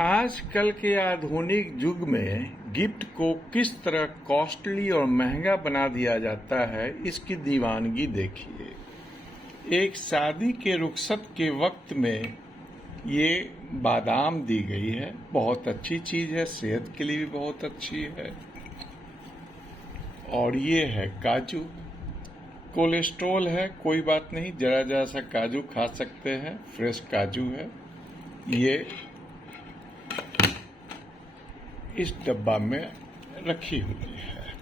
आजकल के आधुनिक युग में गिफ्ट को किस तरह कॉस्टली और महंगा बना दिया जाता है, इसकी दीवानगी देखिए। एक शादी के रुखसत के वक्त में ये बादाम दी गई है, बहुत अच्छी चीज है, सेहत के लिए भी बहुत अच्छी है। और ये है काजू, कोलेस्ट्रॉल है, कोई बात नहीं, जरा जरा सा काजू खा सकते हैं, फ्रेश काजू है। ये इस डब्बा में रखी हुई है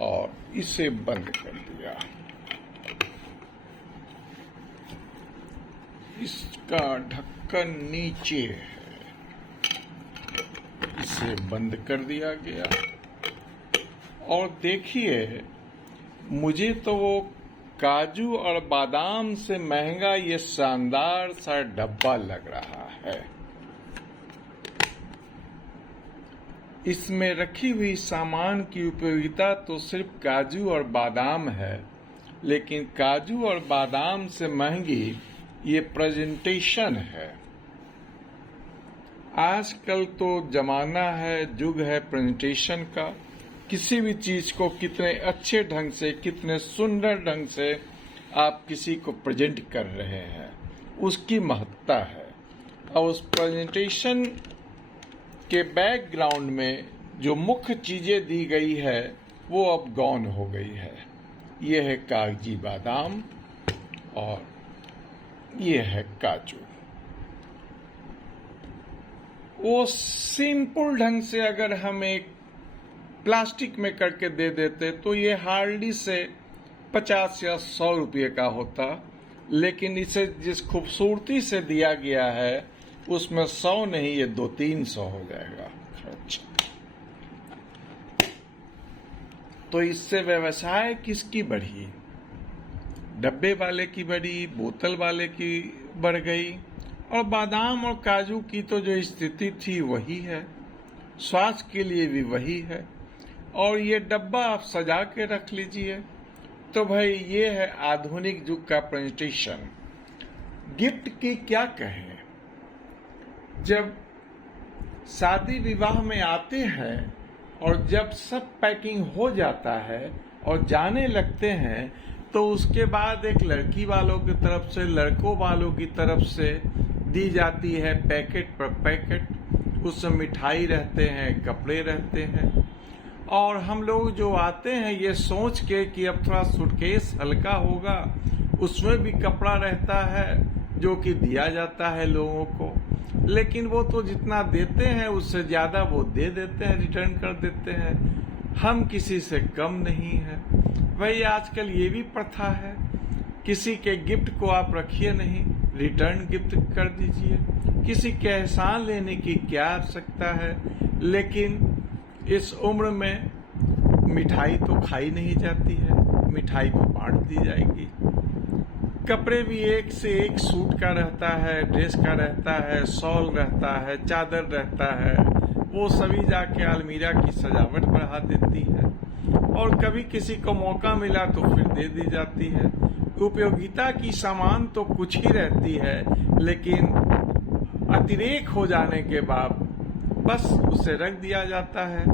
और इसे बंद कर दिया। इसका ढक्कन नीचे है, इसे बंद कर दिया गया। और देखिए, मुझे तो वो काजू और बादाम से महंगा ये शानदार सा डब्बा लग रहा है। इसमें रखी हुई सामान की उपयोगिता तो सिर्फ काजू और बादाम है, लेकिन काजू और बादाम से महंगी ये प्रेजेंटेशन है। आजकल तो जमाना है, युग है प्रेजेंटेशन का। किसी भी चीज को कितने अच्छे ढंग से, कितने सुंदर ढंग से आप किसी को प्रेजेंट कर रहे हैं, उसकी महत्ता है। और उस प्रेजेंटेशन के बैकग्राउंड में जो मुख्य चीजें दी गई है वो अब गौन हो गई है। ये है कागजी बादाम और ये है काजू। वो सिंपल ढंग से अगर हम एक प्लास्टिक में करके दे देते तो ये हार्डली से 50 या 100 रुपये का होता, लेकिन इसे जिस खूबसूरती से दिया गया है उसमें 100 नहीं, ये 200-300 हो जाएगा खर्च। तो इससे व्यवसाय किसकी बढ़ी? डब्बे वाले की बढ़ी, बोतल वाले की बढ़ गई। और बादाम और काजू की तो जो स्थिति थी वही है, स्वास्थ्य के लिए भी वही है। और ये डब्बा आप सजा के रख लीजिए। तो भाई ये है आधुनिक युग का प्रेजेंटेशन। गिफ्ट की क्या कहें? जब शादी विवाह में आते हैं और जब सब पैकिंग हो जाता है और जाने लगते हैं, तो उसके बाद एक लड़की वालों की तरफ से, लड़कों वालों की तरफ से दी जाती है पैकेट पर पैकेट। उसमें मिठाई रहते हैं, कपड़े रहते हैं। और हम लोग जो आते हैं ये सोच के कि अब थोड़ा सूटकेस हल्का होगा, उसमें भी कपड़ा रहता है जो कि दिया जाता है लोगों को। लेकिन वो तो जितना देते हैं उससे ज्यादा वो दे देते हैं, रिटर्न कर देते हैं। हम किसी से कम नहीं है भाई। आजकल ये भी प्रथा है, किसी के गिफ्ट को आप रखिए नहीं, रिटर्न गिफ्ट कर दीजिए। किसी के एहसान लेने की क्या आवश्यकता है? लेकिन इस उम्र में मिठाई तो खाई नहीं जाती है, मिठाई तो बांट दी जाएगी। कपड़े भी एक से एक सूट का रहता है, ड्रेस का रहता है, शॉल रहता है, चादर रहता है। वो सभी जाके अलमीरा की सजावट बढ़ा देती है। और कभी किसी को मौका मिला तो फिर दे दी जाती है। उपयोगिता की सामान तो कुछ ही रहती है, लेकिन अतिरेक हो जाने के बाद बस उसे रख दिया जाता है।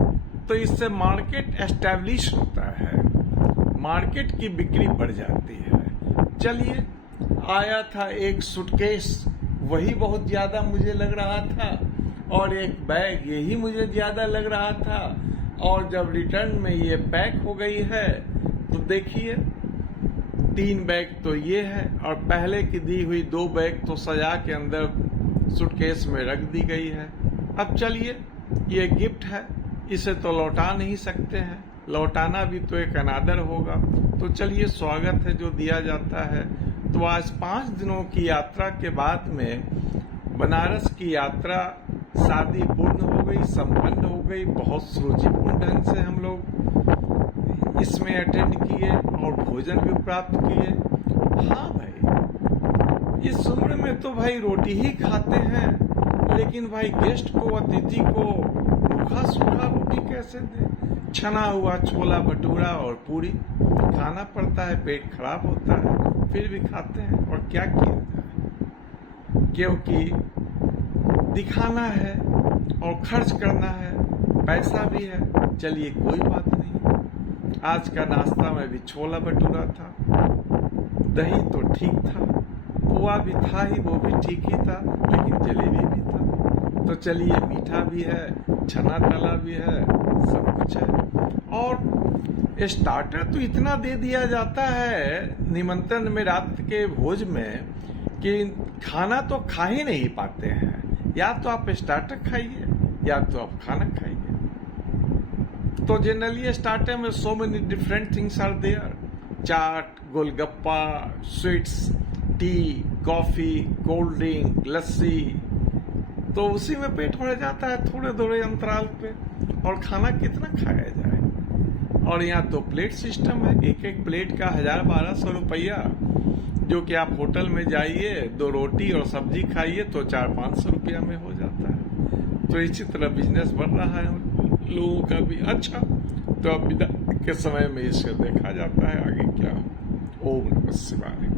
तो इससे मार्केट एस्टैब्लिश होता है, मार्केट की बिक्री बढ़ जाती है। चलिए, आया था एक सूटकेस, वही बहुत ज्यादा मुझे लग रहा था, और एक बैग, यही मुझे ज्यादा लग रहा था। और जब रिटर्न में ये पैक हो गई है तो देखिए 3 बैग तो ये है, और पहले की दी हुई 2 बैग तो सजा के अंदर सूटकेस में रख दी गई है। अब चलिए, ये गिफ्ट है, इसे तो लौटा नहीं सकते हैं, लौटाना भी तो एक अनादर होगा। तो चलिए, स्वागत है जो दिया जाता है। तो आज 5 दिनों की यात्रा के बाद में बनारस की यात्रा शादी पूर्ण हो गई, संपन्न हो गई। बहुत सुरुचिपूर्ण ढंग से हम लोग इसमें अटेंड किए और भोजन भी प्राप्त किए। हाँ भाई, इस उम्र में तो भाई रोटी ही खाते हैं, लेकिन भाई गेस्ट को, अतिथि को रूखा सूखा रोटी कैसे दे? छना हुआ छोला भटूरा और पूरी खाना पड़ता है, पेट खराब होता है, फिर भी खाते हैं। और क्या किया जाए, क्योंकि दिखाना है और खर्च करना है, पैसा भी है। चलिए कोई बात नहीं। आज का नाश्ता में भी छोला भटूरा था, दही तो ठीक था, पोहा भी था ही, वो भी ठीक ही था, लेकिन जलेबी भी था। तो चलिए मीठा भी है, छना तला भी है, सब कुछ है। और स्टार्टर तो इतना दे दिया जाता है निमंत्रण में, रात के भोज में, कि खाना तो खा ही नहीं पाते हैं। या तो आप स्टार्टर खाइए या तो आप खाना खाइए। तो जनरली स्टार्टर में so many different things are there, chaat, golgappa, sweets, tea, coffee, cold drink, lassi. तो उसी में पेट भर जाता है थोड़े थोड़े अंतराल पे, और खाना कितना खाया जाए। और यहाँ तो प्लेट सिस्टम है, एक एक प्लेट का 1000-1200 रुपया, जो कि आप होटल में जाइए, 2 रोटी और सब्जी खाइए तो 400-500 रुपया में हो जाता है। तो इसी तरह बिजनेस बढ़ रहा है लोगों का भी। अच्छा, तो अब विदा के समय में इसे देखा जाता है आगे क्या हो। ओम नमः शिवाय।